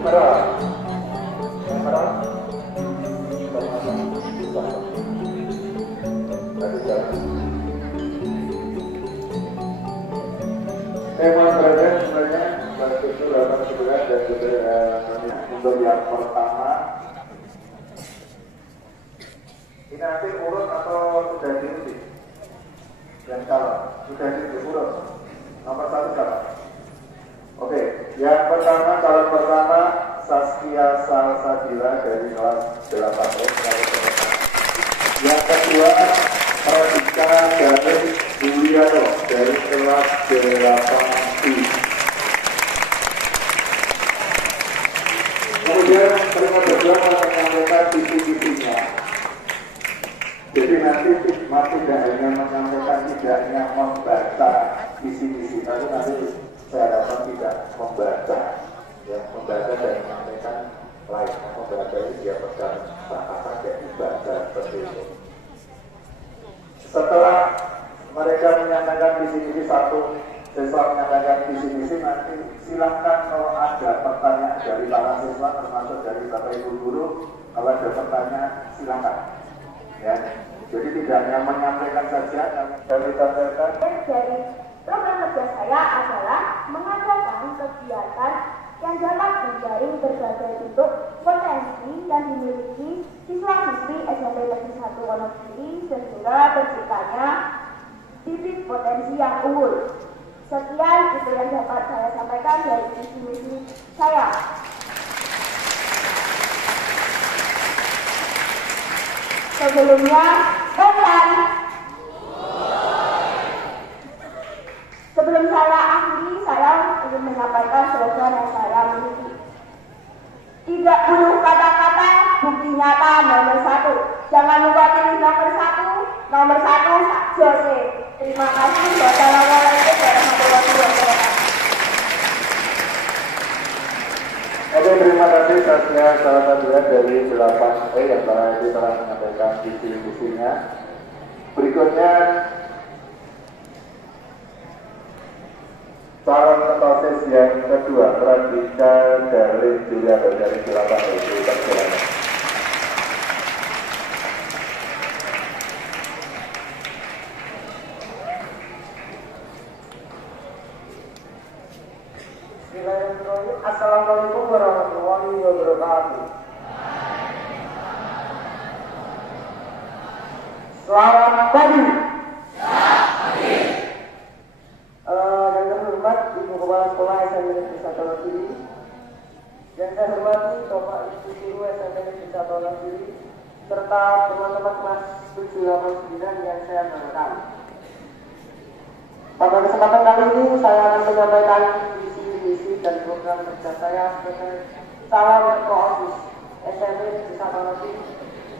merah. Yang merah. Tema present sebenarnya itu datang sebenarnya dan juga untuk yang pertama ini nanti urut atau sudah diundi dan kalau sudah diurut nomor satu siapa? Oke, yang pertama calon pertama Saskia Salsabila dari kelas 8 yang kedua Pradika David Juliano dari kelas 8I. Kemudian mereka berdua menyampaikan visi-visinya. Jadi nanti masih tidak hanya menyampaikan, tidak hanya membaca visi-visi, tapi nanti saya harapkan tidak membaca, ya, membaca dan menyampaikan lain. Membaca itu dia pegang kata kayak dibaca seperti itu. Setelah mereka menyampaikan visi-visi satu, siswa menyampaikan visi-visi, nanti silakan kalau ada pertanyaan dari para siswa termasuk dari Bapak Ibu guru, kalau ada pertanyaan silakan. Ya, jadi tidak hanya menyampaikan saja, dan ditampilkan. Dari program kerja saya adalah mengadakan kegiatan yang dapat menjaring berbagai bentuk potensi yang dimiliki siswa-siswi SMP Negeri 1 Wonogiri sehingga terciptanya titik potensi yang unggul. Sekian itu yang dapat saya sampaikan dari visi-misi saya. Sebelumnya, sebelum saya akhiri, saya ingin menyampaikan slogan yang saya miliki. 30 kata-kata bukti nyata nomor 1. Jangan lupa pilih nomor 1. Nomor 1 Jose. Terima kasih. Wassalamualaikum warahmatullahi wabarakatuh. Oke, terima kasih Saskia salah satunya dari 8E yang telah menyampaikan visi-visinya. Berikutnya calon ketua yang kedua, Pradika dari Julia dari 8E di perjalanan. Assalamualaikum warahmatullahi wabarakatuh. Selamat pagi. Yang terhormat Ibu Kepala Sekolah SMP Negeri 1 Wonogiri, yang saya hormati Bapak Ibu Guru SMP Negeri 1 Wonogiri, serta teman-teman kelas 789 yang saya banggakan. Pada kesempatan kali ini saya akan menyampaikan visi dan program kerja saya sebagai calon ketua OSIS SMP Negeri 1 Wonogiri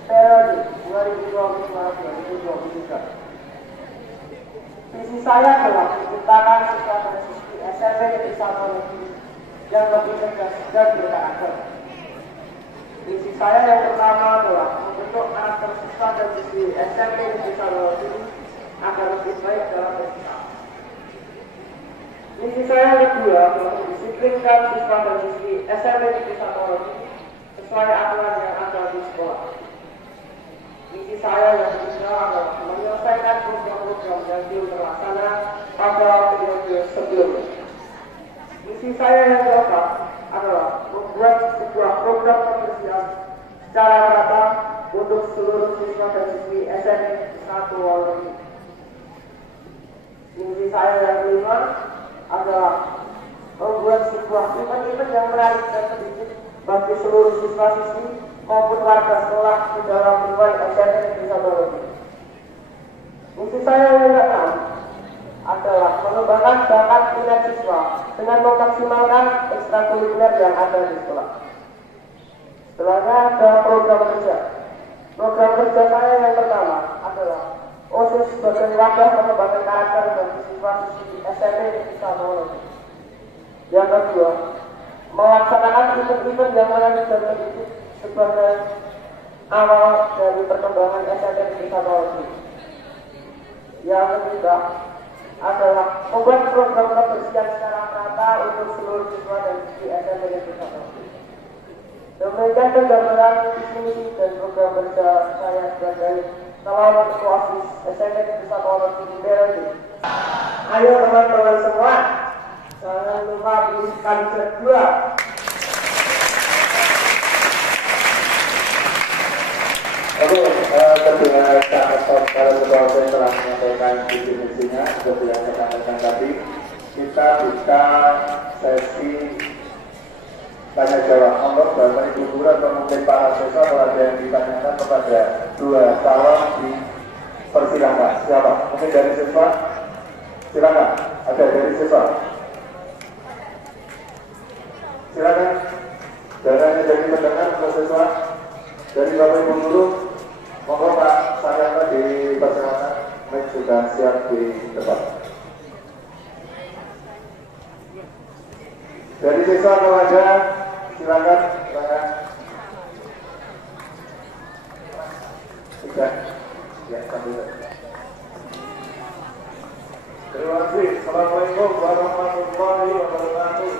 periode 2022-2023. Visi saya adalah menciptakan siswa dan siswi SMP Negeri 1 Wonogiri yang lebih cerdas dan berkarakter. Visi saya yang pertama adalah membentuk karakter siswa dan siswi SMP Negeri 1 Wonogiri agar lebih baik dalam bersikap. Misi saya yang kedua adalah mendisiplinkan siswa dan siswi SMP Negeri 1 Wonogiri sesuai aturan yang ada di sekolah. Misi saya yang ketiga adalah menyelesaikan program-program yang belum terlaksana pada periode sebelumnya. Misi saya yang keempat adalah membuat sebuah program pembersihan secara merata untuk seluruh siswa dan siswi SMP Negeri 1 Wonogiri. Misi saya yang kelima adalah membuat sebuah event-event yang menarik dan mendidik bagi seluruh siswa-siswi maupun warga sekolah di dalam lingkungan SMP Negeri 1 Wonogiri. Misi saya yang keenam adalah mengembangkan bakat minat siswa dengan memaksimalkan ekstrakurikuler yang ada di sekolah. Setelahnya ada program kerja. Program kerja saya yang pertama adalah OSIS sebagai wadah pengembangan karakter bagi siswa-siswi SMP Negeri 1 Wonogiri. Yang kedua, melaksanakan event-event yang menarik dan mendidik sebagai awal dari perkembangan SMP Negeri 1 Wonogiri. Yang ketiga adalah membuat program kebersihan secara merata untuk seluruh siswa dan siswi SMP Negeri 1 Wonogiri. Demikian penjabaran visi dan program kerja saya sebagai calon ketua OSIS SMP Negeri 1 Wonosobo periode. Ayo teman-teman semua, jangan lupa berikan kedua. Oke, ketika kalau ketua OSIS telah menyampaikan visi misinya seperti yang saya sampaikan tadi, kita buka sesi tanya jawab. Monggo Bapak Ibu guru atau mungkin para siswa kalau ada yang ditanyakan kepada dua calon dipersilakan. Siapa? Mungkin dari siswa? Silakan. Ada dari siswa? Silakan. Dari pendengar atau siswa? Dari Bapak Ibu guru? Monggo Pak Saryanto dipersilakan. Mic sudah siap di depan. Dari siswa kalau ada, silakan. Tidak, ya sambil. Terima kasih. Assalamualaikum warahmatullahi wabarakatuh.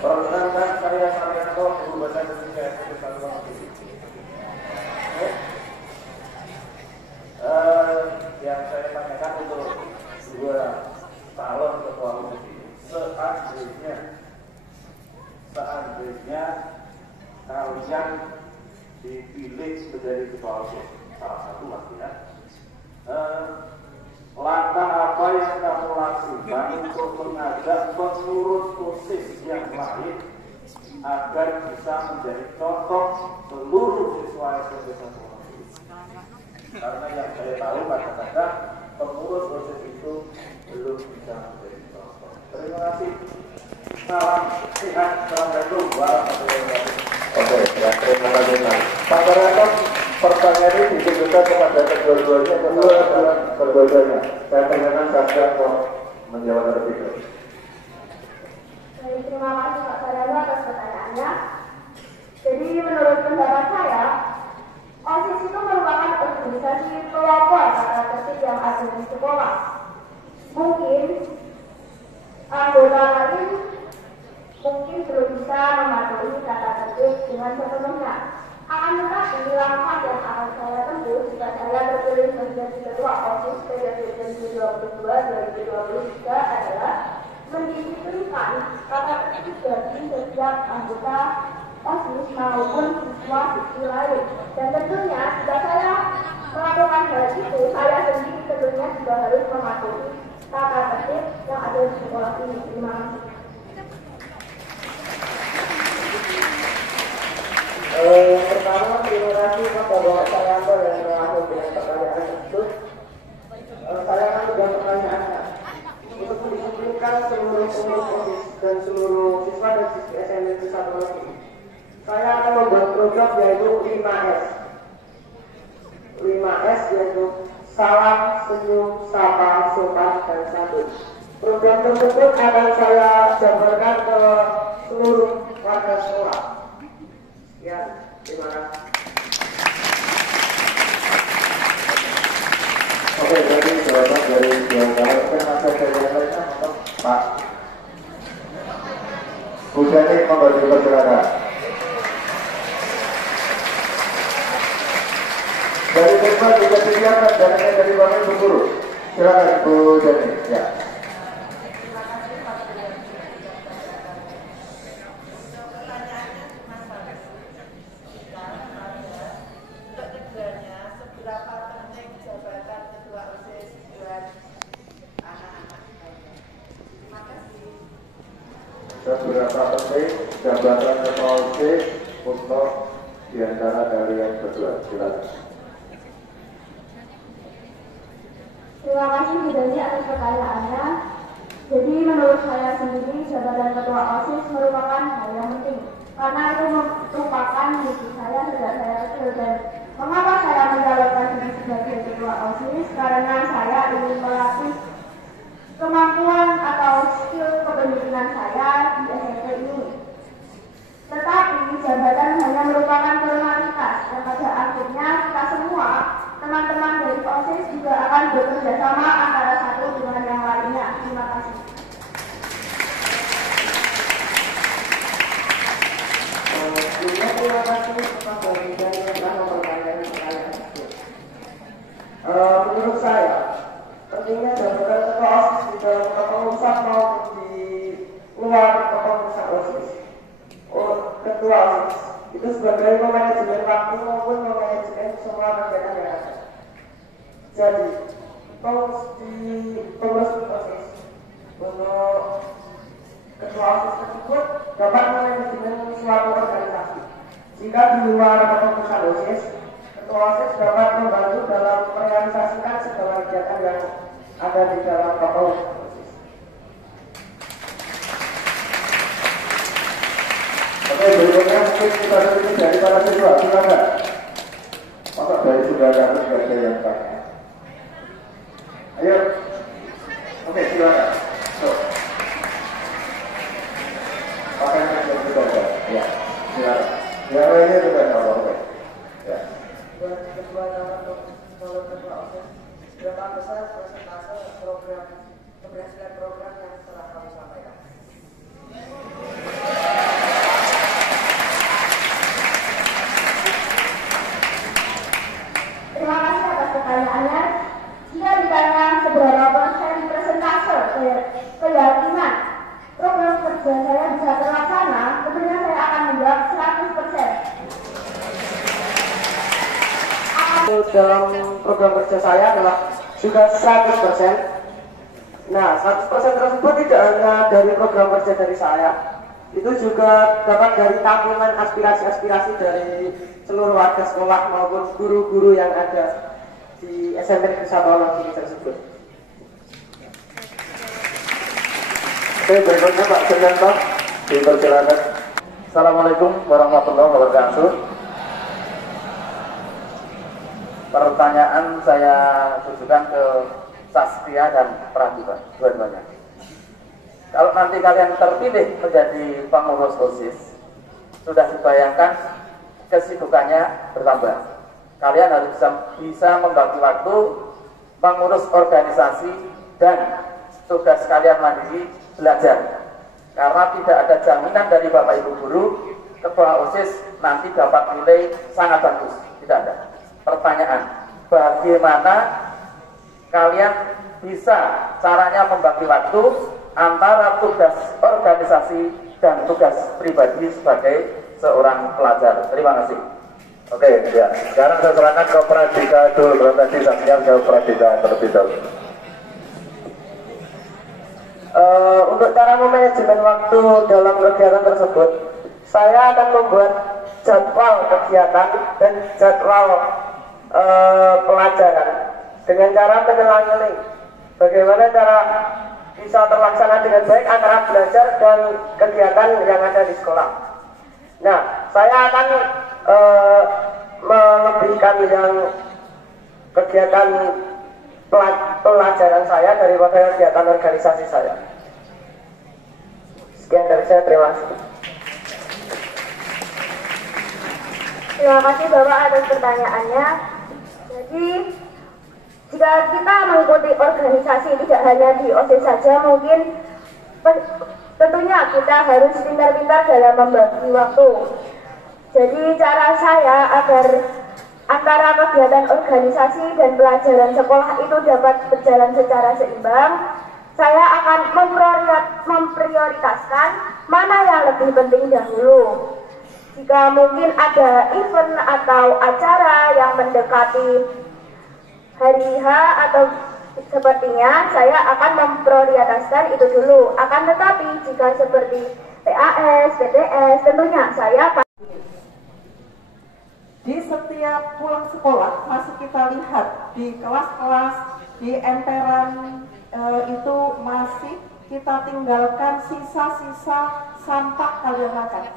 Perkenalkan saya Saryanto, guru bahasa Indonesia SMP 1 Wonosobo. Yang saya tanyakan untuk dua calon ketua OSIS ini, seandainya kalian dipilih menjadi ketua OSIS, salah satu ya, langkah apa yang kamu lakukan untuk mengajak pengurus OSIS yang lain agar bisa menjadi contoh seluruh siswa SMP 1 Wonosobo? Karena yang saya tahu kadang-kadang pengurus OSIS itu belum bisa menjadi contoh. Terima kasih. Salam sehat. Assalamualaikum warahmatullahi wabarakatuh. Oke, ya terima kasih. Pak Saryanto, pertanyaan ini ditujukan kepada kedua-duanya atau kedua-duanya? Saya tanyakan saja kok menjawab terlebih dahulu. Baik, terima kasih Pak Saryanto atas pertanyaannya. Jadi menurut pendapat saya, OSIS itu merupakan organisasi pelopor tata tertib yang ada di sekolah. Mungkin anggota lain belum bisa mematuhi tata tertib dengan sepenuhnya. Akan tetapi langkah yang akan saya tempuh jika saya terpilih menjadi ketua OSIS periode 2022-2023 adalah mendisiplinkan tata tertib bagi setiap anggota OSIS maupun siswa-siswi lain. Dan tentunya jika saya melakukan hal itu, saya sendiri tentunya juga harus mematuhi tata tertib yang ada di sekolah ini. Terima kasih. Pertama, terima kasih kepada Bapak Saryanto yang telah memberikan pertanyaan tersebut. Saya akan menjawab pertanyaannya. Untuk mendisiplinkan seluruh pengurus OSIS dan seluruh siswa dan siswi SMP Negeri 1 Wonosobo, saya akan membuat program yaitu 5S. 5S yaitu salam, senyum, sapa, sopan, dan santun. Program tersebut akan saya jabarkan ke seluruh warga sekolah. Ya, terima kasih. Oke, jadi jawaban dari diantara masih ada yang lainnya, Pak. Bu Jani, monggo dipersilakan. Dari siswa juga disiapkan dananya dari Bapak Ibu guru. Silakan Bu Jani. Ya. Seberapa penting jabatan ketua OSIS untuk diantara kalian berdua? Silakan. Terima kasih Bu Dani atas pertanyaannya. Jadi menurut saya sendiri jabatan ketua OSIS merupakan hal yang penting karena itu merupakan misi saya sejak saya kecil. Dan mengapa saya mencalonkan diri sebagai ketua OSIS? Karena saya ingin melatih kemampuan atau skill kepemimpinan saya di SMP ini. Tetapi jabatan hanya merupakan formalitas dan pada akhirnya kita semua teman-teman dari OSIS juga akan bekerja sama antara satu dengan yang lainnya. Terima kasih. manajemen semua kegiatan yang ada. Jadi, pengurus OSIS untuk ketua OSIS tersebut dapat memanajemen suatu organisasi. Jika di luar kepengurusan OSIS, ketua OSIS dapat membantu dalam merealisasikan segala kegiatan yang ada di dalam kepengurusan OSIS. Oke, berikutnya mungkin kita beri dari para siswa, silakan. Masa dari saudara harus ada yang tanya. Ayo, oke, silakan. So, pakai yang sudah ada. Ya, silakan. Yang lainnya juga nggak apa-apa. Ya. Buat kedua nama untuk ketua OSIS, berapa besar persentase program keberhasilan program yang telah kami sampaikan? Terima kasih atas pertanyaannya. Jika ditanya seberapa persen persentase keyakinan program kerja saya bisa terlaksana, tentunya saya akan menjawab 100%. Dalam program kerja saya adalah juga 100%. Nah, 100% tersebut tidak hanya dari program kerja dari saya, itu juga dapat dari tabungan aspirasi-aspirasi dari seluruh warga sekolah maupun guru-guru yang ada di SMP Negeri 1 ini tersebut. Oke, berikutnya Pak Suryanto, dipersilakan. Assalamualaikum warahmatullahi wabarakatuh. Pertanyaan saya tujukan ke Saskia dan Pratibha, dua-duanya. Kalau nanti kalian terpilih menjadi pengurus OSIS, sudah dibayangkan kesibukannya bertambah. Kalian harus bisa membagi waktu mengurus organisasi dan tugas kalian mandiri belajar. Karena tidak ada jaminan dari Bapak Ibu Guru, ketua OSIS nanti dapat nilai sangat bagus. Tidak ada. Pertanyaan, bagaimana kalian bisa caranya membagi waktu antara tugas organisasi dan tugas pribadi sebagai seorang pelajar? Terima kasih. Oke, ya. Sekarang saya serahkan ke Pratibha dulu. Kalau tadi saya ke Pratibha terlebih dahulu. Untuk cara memanajemen waktu dalam kegiatan tersebut, saya akan membuat jadwal kegiatan dan jadwal pelajaran dengan cara menyelang-nyeling bagaimana cara bisa terlaksana dengan baik antara belajar dan kegiatan yang ada di sekolah. Nah, saya akan melebihkan yang kegiatan pelajaran saya daripada kegiatan organisasi saya. Sekian dari saya, terima kasih. Terima kasih Bapak atas pertanyaannya. Jadi, jika kita mengikuti organisasi tidak hanya di OSIS saja, mungkin tentunya kita harus pintar-pintar dalam membagi waktu. Jadi cara saya agar antara kegiatan organisasi dan pelajaran sekolah itu dapat berjalan secara seimbang, saya akan memprioritaskan mana yang lebih penting dahulu. Jika mungkin ada event atau acara yang mendekati hari H atau sepertinya, saya akan memprioritaskan itu dulu. Akan tetapi jika seperti PAS, PTS, tentunya saya di setiap pulang sekolah masih kita lihat di kelas-kelas, di emperan itu masih kita tinggalkan sisa-sisa sampah kalian makan.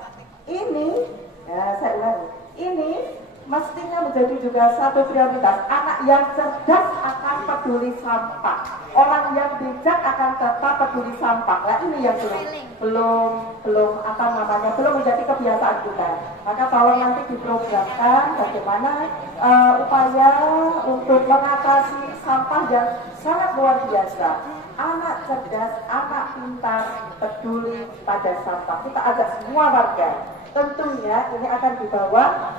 Ini, ya saya ulangi, ini mestinya menjadi juga satu prioritas. Anak yang cerdas akan peduli sampah, orang yang bijak akan tetap peduli sampah. Nah ini yang belum menjadi kebiasaan kita. Maka tolong nanti diprogramkan bagaimana upaya untuk mengatasi sampah yang sangat luar biasa. Anak cerdas, anak pintar, peduli pada sampah. Kita ajak semua warga. Tentunya ini akan dibawa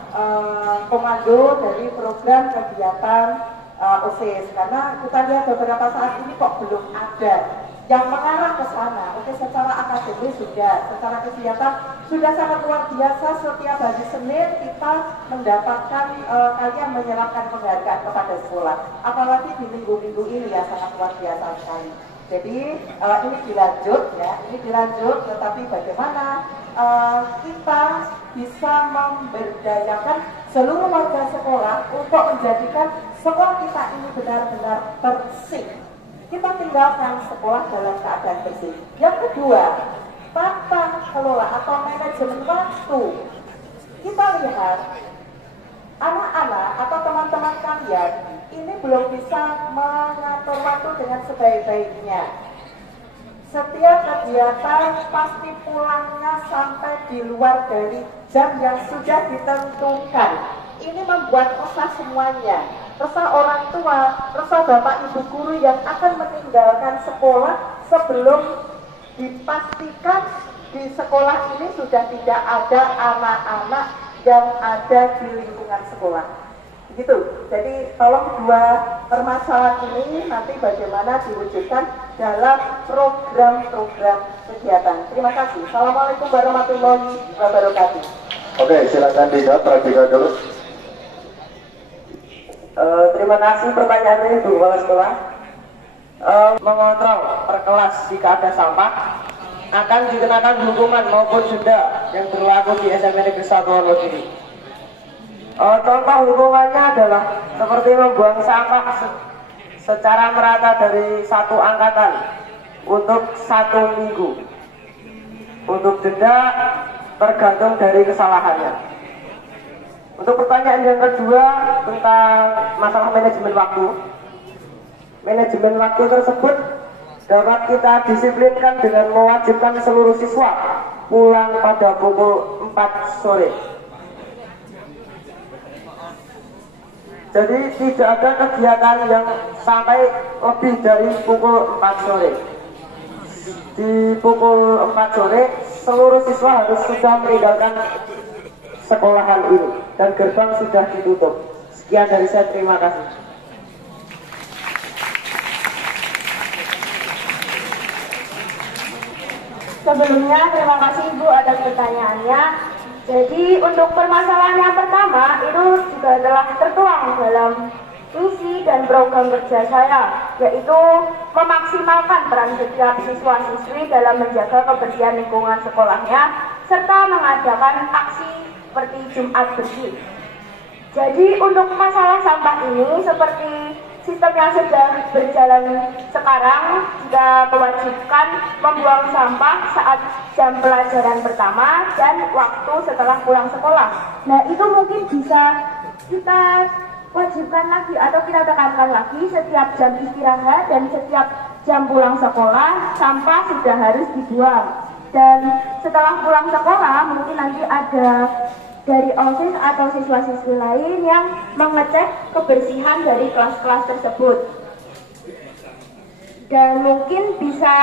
komando dari program kegiatan OSIS, karena kita lihat beberapa saat ini kok belum ada yang mengarah ke sana. Oke, secara akademis sudah, secara kegiatan sudah sangat luar biasa. Setiap hari Senin kita mendapatkan kalian menyerahkan penghargaan kepada sekolah. Apalagi di minggu-minggu ini ya sangat luar biasa sekali. Jadi ini dilanjut ya, ini dilanjut. Tetapi bagaimana kita bisa memberdayakan seluruh warga sekolah untuk menjadikan sekolah kita ini benar-benar bersih. Kita tinggalkan sekolah dalam keadaan bersih. Yang kedua, tata kelola atau manajemen waktu. Kita lihat anak-anak atau teman-teman kalian ini belum bisa mengatur waktu dengan sebaik-baiknya. Setiap kegiatan pasti pulangnya sampai di luar dari jam yang sudah ditentukan. Ini membuat resah semuanya. Resah orang tua, resah bapak ibu guru yang akan meninggalkan sekolah sebelum dipastikan di sekolah ini sudah tidak ada anak-anak yang ada di lingkungan sekolah. Begitu. Jadi tolong dua permasalahan ini nanti bagaimana diwujudkan dalam program-program kegiatan. Terima kasih. Assalamualaikum warahmatullahi wabarakatuh. Oke, silakan dijawab Pradika dulu. Terima kasih pertanyaannya Bu Kepala Sekolah. Mengontrol per kelas jika ada sampah akan dikenakan hukuman maupun denda yang berlaku di SMP Negeri 1 Wonogiri. Contoh hukumannya adalah seperti membuang sampah secara merata dari satu angkatan untuk 1 minggu. Untuk denda tergantung dari kesalahannya. Untuk pertanyaan yang kedua tentang masalah manajemen waktu. Manajemen waktu tersebut dapat kita disiplinkan dengan mewajibkan seluruh siswa pulang pada pukul 4 sore. Jadi tidak ada kegiatan yang sampai lebih dari pukul 4 sore. Di pukul 4 sore seluruh siswa harus sudah meninggalkan sekolahan ini dan gerbang sudah ditutup. Sekian dari saya, terima kasih. Sebelumnya terima kasih Ibu atas pertanyaannya. Jadi untuk permasalahan yang pertama itu juga telah tertuang dalam misi dan program kerja saya, yaitu memaksimalkan peran setiap siswa-siswi dalam menjaga kebersihan lingkungan sekolahnya serta mengadakan aksi seperti Jumat Bersih. Jadi untuk masalah sampah ini seperti sistem yang sudah berjalan sekarang juga mewajibkan membuang sampah saat jam pelajaran pertama dan waktu setelah pulang sekolah. Nah itu mungkin bisa kita wajibkan lagi atau kita tekankan lagi setiap jam istirahat dan setiap jam pulang sekolah sampah sudah harus dibuang. Dan setelah pulang sekolah mungkin nanti ada dari OSIS atau siswa-siswi lain yang mengecek kebersihan dari kelas-kelas tersebut. Dan mungkin bisa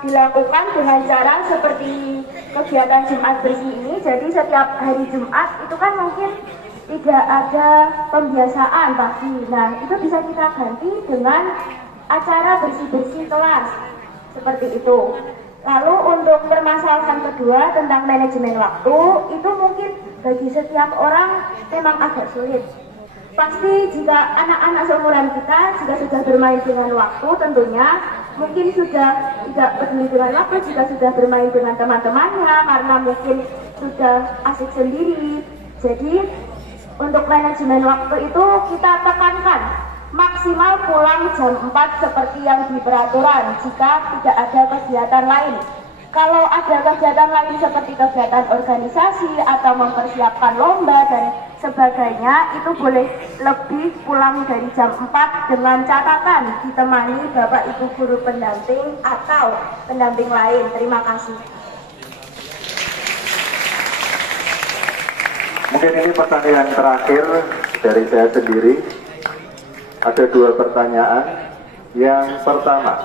dilakukan dengan cara seperti kegiatan Jumat Bersih ini. Jadi setiap hari Jumat itu kan mungkin tidak ada pembiasaan pagi. Nah itu bisa kita ganti dengan acara bersih-bersih kelas seperti itu. Lalu untuk permasalahan kedua tentang manajemen waktu, itu mungkin bagi setiap orang memang agak sulit. Pasti jika anak-anak seumuran kita jika sudah bermain dengan waktu tentunya mungkin sudah tidak peduli dengan waktu jika sudah bermain dengan teman-temannya karena mungkin sudah asik sendiri. Jadi untuk manajemen waktu itu kita tekankan maksimal pulang jam 4 seperti yang di peraturan jika tidak ada kegiatan lain. Kalau ada kegiatan lain seperti kegiatan organisasi atau mempersiapkan lomba dan sebagainya, itu boleh lebih pulang dari jam 4 dengan catatan ditemani Bapak Ibu guru pendamping atau pendamping lain. Terima kasih. Mungkin ini pertanyaan terakhir dari saya sendiri. Ada 2 pertanyaan. Yang pertama,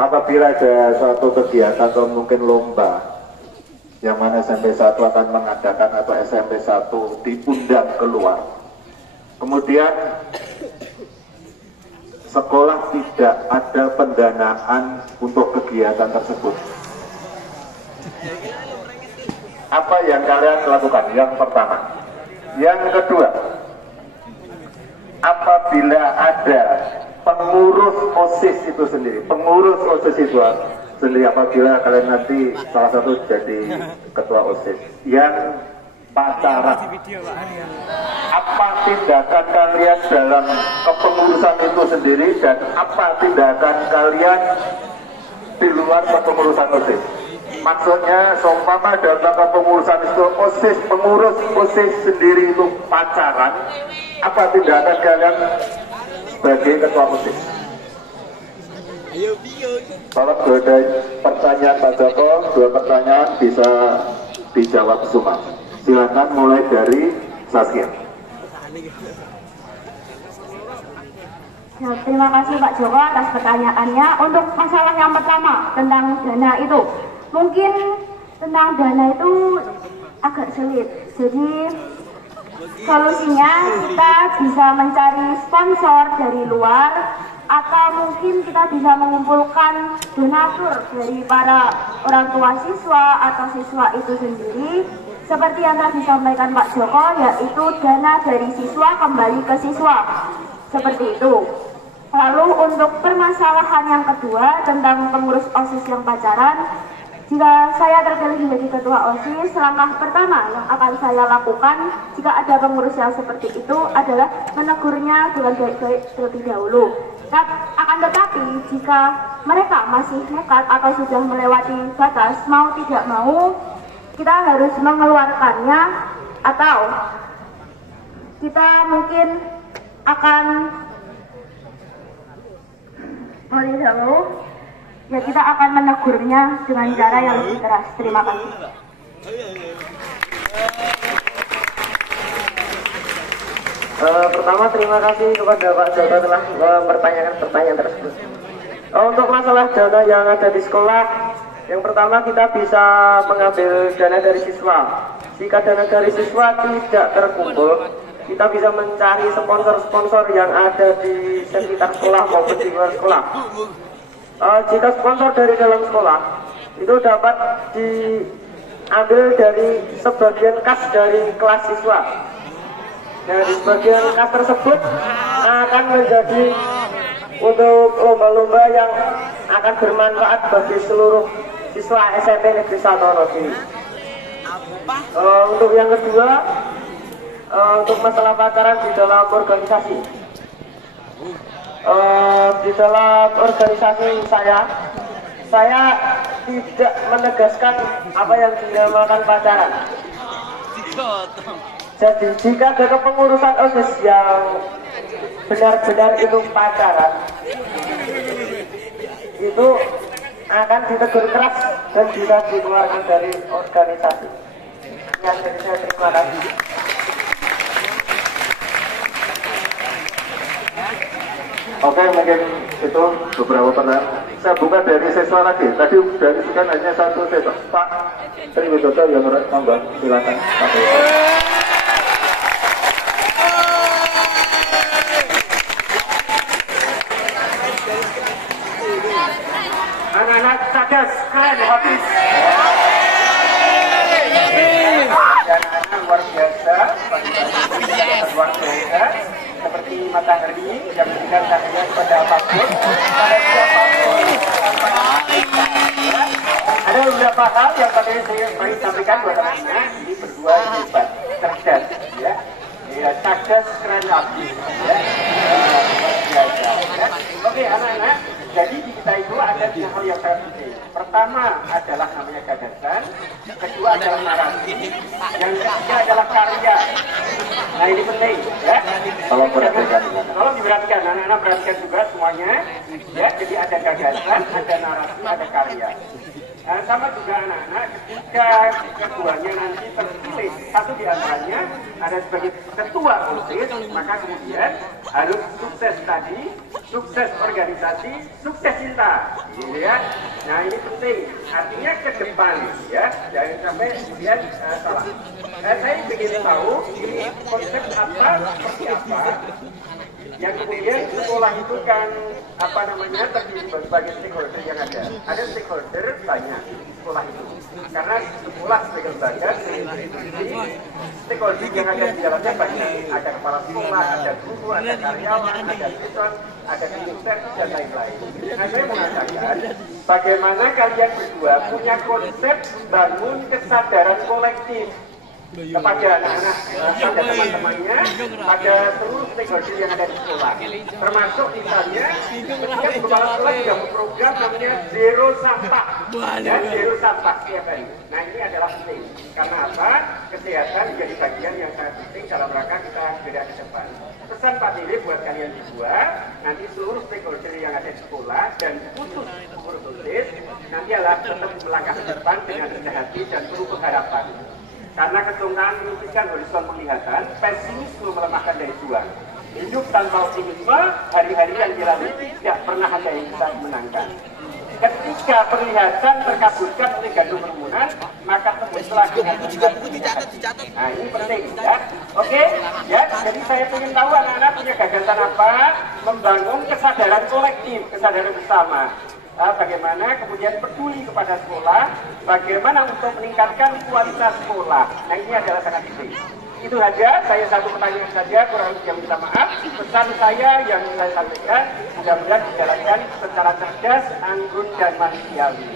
apabila ada suatu kegiatan atau mungkin lomba yang mana SMP 1 akan mengadakan atau SMP 1 diundang keluar, kemudian sekolah tidak ada pendanaan untuk kegiatan tersebut. Apa yang kalian lakukan? Yang pertama. Yang kedua, apabila ada pengurus OSIS itu sendiri, apabila kalian nanti salah satu jadi ketua OSIS yang pacaran, apa tindakan kalian dalam kepengurusan itu sendiri dan apa tindakan kalian di luar kepengurusan OSIS? Maksudnya, seumpama dalam kepengurusan itu OSIS, pengurus OSIS sendiri itu pacaran, apa tindakan kalian sebagai ketua OSIS? Kalau ada pertanyaan Pak Joko, 2 pertanyaan bisa dijawab semua. Silakan mulai dari Saskia. Ya, terima kasih Pak Joko atas pertanyaannya. Untuk masalah yang pertama tentang dana itu, mungkin tentang dana itu agak sulit. Jadi solusinya kita bisa mencari sponsor dari luar, atau mungkin kita bisa mengumpulkan donatur dari para orang tua siswa atau siswa itu sendiri. Seperti yang tadi disampaikan Pak Joko, yaitu dana dari siswa kembali ke siswa. Seperti itu. Lalu untuk permasalahan yang kedua tentang pengurus OSIS yang pacaran, jika saya terpilih menjadi ketua OSIS, langkah pertama yang akan saya lakukan jika ada pengurus yang seperti itu adalah menegurnya dengan baik-baik terlebih dahulu. Akan tetapi jika mereka masih nekat atau sudah melewati batas, mau tidak mau kita harus mengeluarkannya, atau kita mungkin akan kita akan menegurnya dengan cara yang lebih keras. Terima kasih. Pertama, terima kasih kepada Pak Joko telah mempertanyakan pertanyaan tersebut. Untuk masalah dana yang ada di sekolah, yang pertama kita bisa mengambil dana dari siswa. Jika dana dari siswa tidak terkumpul, kita bisa mencari sponsor-sponsor yang ada di sekitar sekolah maupun di luar sekolah. Jika sponsor dari dalam sekolah, itu dapat diambil dari sebagian kas dari kelas siswa. Nah, di sebagian kas tersebut akan menjadi untuk lomba-lomba yang akan bermanfaat bagi seluruh siswa SMP Negeri 1 Wonogiri. Untuk yang kedua, untuk masalah pacaran di dalam organisasi. Di dalam organisasi saya tidak menegaskan apa yang dinamakan pacaran. Jadi jika ada kepengurusan OSIS yang benar-benar itu pacaran, itu akan ditegur keras dan bisa dikeluarkan dari organisasi. Yang dari saya, terima kasih. Oke, mungkin itu beberapa pertanyaan. Saya buka dari siswa lagi. Tadi dari sekian hanya 1 siswa. Pak Triwidodo yang tambah, silakan. Anak-anak cerdas, keren, habis. Anak-anak luar biasa, luar biasa. Seperti matahari yang memberikan cahaya kepada apapun, pada siapapun. Ada beberapa hal yang tadi saya ingin sampaikan buat anak-anak. Ini berdua hebat, cerdas, ya. Cerdas, keren, habis, ya. Luar biasa, ya. Oke, anak-anak. Jadi di kita itu ada 3 hal yang sangat penting. Pertama adalah namanya gagasan, kedua adalah narasi, yang ketiga adalah karya. Nah, ini penting, ya. Tolong diperhatikan, anak-anak perhatikan juga semuanya. Ya, jadi ada gagasan, ada narasi, ada karya. Nah, sama juga anak-anak, ketika keduanya nanti terpilih satu di antaranya ada sebagai ketua OSIS, maka kemudian harus sukses tadi, sukses organisasi, sukses cinta, gitu ya. Nah, ini penting, artinya ke depan, ya, jangan sampai kemudian salah. Saya ingin tahu ini konsep apa, seperti apa Yang kemudian sekolah itu kan apa namanya terdiri berbagai stakeholder yang ada. Ada stakeholder banyak di sekolah itu. Karena sekolah sebagai lembaga, stakeholder yang ada di dalamnya banyak. Ada kepala sekolah, ada guru, ada karyawan, ada siswa, ada dosen dan lain-lain. Nah, saya mengatakan bagaimana kalian berdua punya konsep bangun kesadaran kolektif kepada anak-anak, pada teman-temannya, pada seluruh stakeholder yang ada di sekolah. Termasuk misalnya, setiap kepala sekolah juga memprogram namanya Zero Sampah. Ya, Zero Sampah setiap hari. Nah, ini adalah penting. Karena apa? Kesehatan menjadi bagian yang sangat penting dalam rangka kita bergerak ke depan. Pesan Pak Diri buat kalian berdua, nanti seluruh stakeholder yang ada di sekolah dan khusus guru dosis, nanti adalah tetap melangkah ke depan dengan rendah hati dan penuh pengharapan. Karena kesungguhan menunjukkan horizon penglihatan, pesimisme melemahkan dari juang. Hidup tanpa optimisme, hari-hari yang dilalui tidak pernah ada yang bisa dimenangkan. Ketika penglihatan terkabulkan oleh gandum kerumunan, maka temulah kehadiran. Nah, ini penting ya. Oke, ya. Jadi saya ingin tahu anak-anak punya gagasan apa, membangun kesadaran kolektif, kesadaran bersama. Bagaimana kemudian peduli kepada sekolah, bagaimana untuk meningkatkan kualitas sekolah. Nah, ini adalah sangat penting. Itu saja, saya satu pertanyaan saja, kurang lebih yang minta maaf. Pesan saya yang saya sampaikan, mudah-mudahan dijalankan secara cerdas, anggun, dan manusiawi.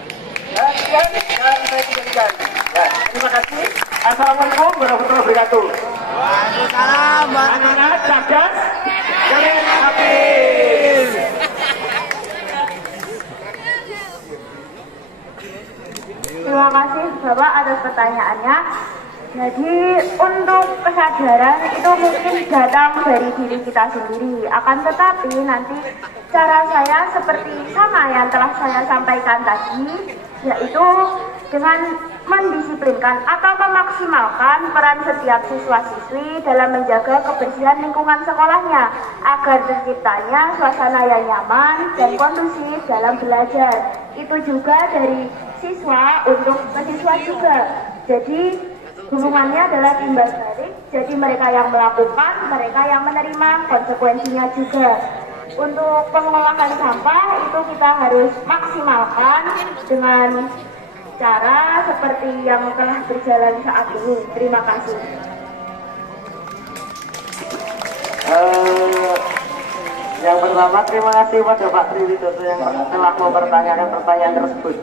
Dan saya tinggalkan. Ya, terima kasih. Assalamualaikum warahmatullahi wabarakatuh. Waalaikumsalam. Anak-anak cerdas, kalian habis. Terima kasih Bapak atas pertanyaannya. Jadi untuk kesadaran itu mungkin datang dari diri kita sendiri. Akan tetapi nanti cara saya seperti sama yang telah saya sampaikan tadi, yaitu dengan mendisiplinkan atau memaksimalkan peran setiap siswa-siswi dalam menjaga kebersihan lingkungan sekolahnya agar terciptanya suasana yang nyaman dan kondusif dalam belajar. Itu juga dari siswa untuk ke siswa juga. Jadi hubungannya adalah timbal balik. Jadi mereka yang melakukan, mereka yang menerima konsekuensinya juga. Untuk pengelolaan sampah itu kita harus maksimalkan dengan cara seperti yang telah berjalan saat ini. Terima kasih. Yang pertama, terima kasih pada Pak Triwidodo yang telah mempertanyakan pertanyaan tersebut.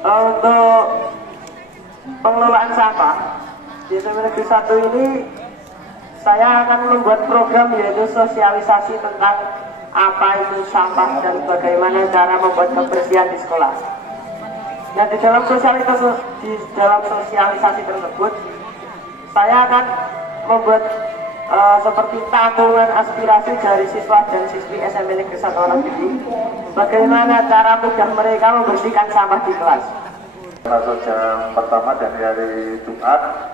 Untuk pengelolaan sampah di SMP Negeri 1 ini, saya akan membuat program yaitu sosialisasi tentang apa itu sampah dan bagaimana cara membuat kebersihan di sekolah. Nah, di dalam sosialisasi tersebut, saya akan membuat seperti tabungan aspirasi dari siswa dan siswi SMP Negeri 1 Onogiri. Bagaimana cara mudah mereka membersihkan sampah di kelas. Masuk jam pertama dari hari Jumat.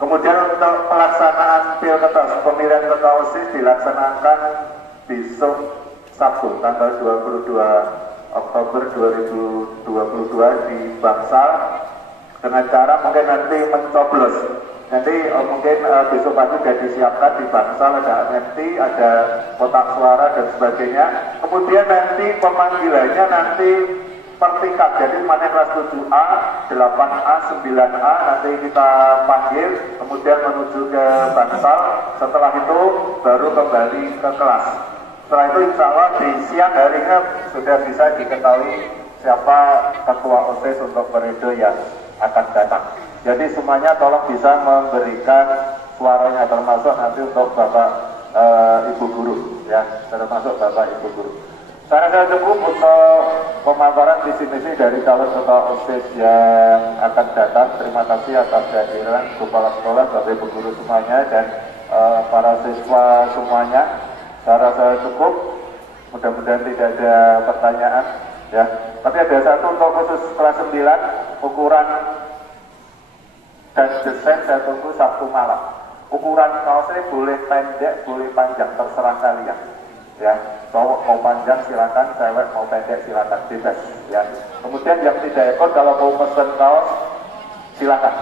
Kemudian untuk pelaksanaan pilkada pemilihan ketua OSIS dilaksanakan besok Sabtu tanggal 22 Oktober 2022 di Bangsal dengan cara mungkin nanti mencoblos. Nanti mungkin besok pagi sudah disiapkan di Bangsal, ada MT, ada kotak suara dan sebagainya. Kemudian nanti pemanggilannya nanti per tingkat, jadi mana kelas 7A, 8A, 9A nanti kita panggil, kemudian menuju ke Bangsal. Setelah itu baru kembali ke kelas. Setelah itu insya Allah di siang harinya sudah bisa diketahui siapa ketua OSIS untuk periode yang akan datang. Jadi semuanya tolong bisa memberikan suaranya, termasuk nanti untuk Bapak Ibu Guru, ya, termasuk Bapak Ibu Guru. Saya rasa cukup untuk pemaparan visi misi dari calon ketua OSIS yang akan datang. Terima kasih atas kehadiran kepala sekolah, Bapak Ibu Guru semuanya, dan para siswa semuanya. Saya rasa cukup. Mudah-mudahan tidak ada pertanyaan, ya. Tapi ada satu untuk khusus kelas 9, ukuran dan desain saya tunggu Sabtu malam. Ukuran kaosnya boleh pendek, boleh panjang, terserah kalian. Ya, cowok mau panjang silakan, cewek mau pendek silakan, bebas. Ya. Kemudian yang tidak ikut kalau mau pesen kaos silakan.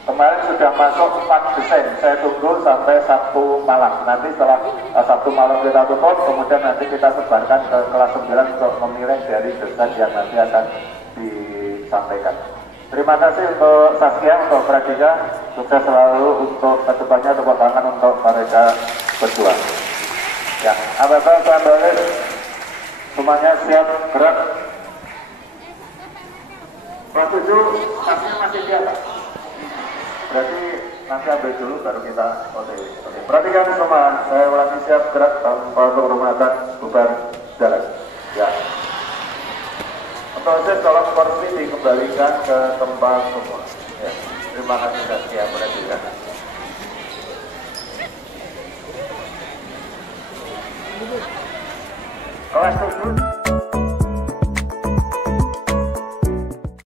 Kemarin sudah masuk 4 desain, saya tunggu sampai Sabtu malam. Nanti setelah Sabtu malam kita tutup, kemudian nanti kita sebarkan ke kelas 9 untuk memilih dari desain yang nanti akan disampaikan. Terima kasih untuk Saskia, untuk Pradika, sukses selalu untuk kedepannya, tepuk tangan untuk mereka berdua. Ya, apa-apa sambil semuanya siap gerak. Kelas 7, Saskia masih di atas. Berarti nanti ambil dulu baru kita oke. Perhatikan semua, saya ulangi siap gerak tanpa penghormatan bubar jalan. Ya. Untuk saya tolong kursi dikembalikan ke tempat semua. Ya. Terima kasih Saskia, perhatikan. Kelas 7.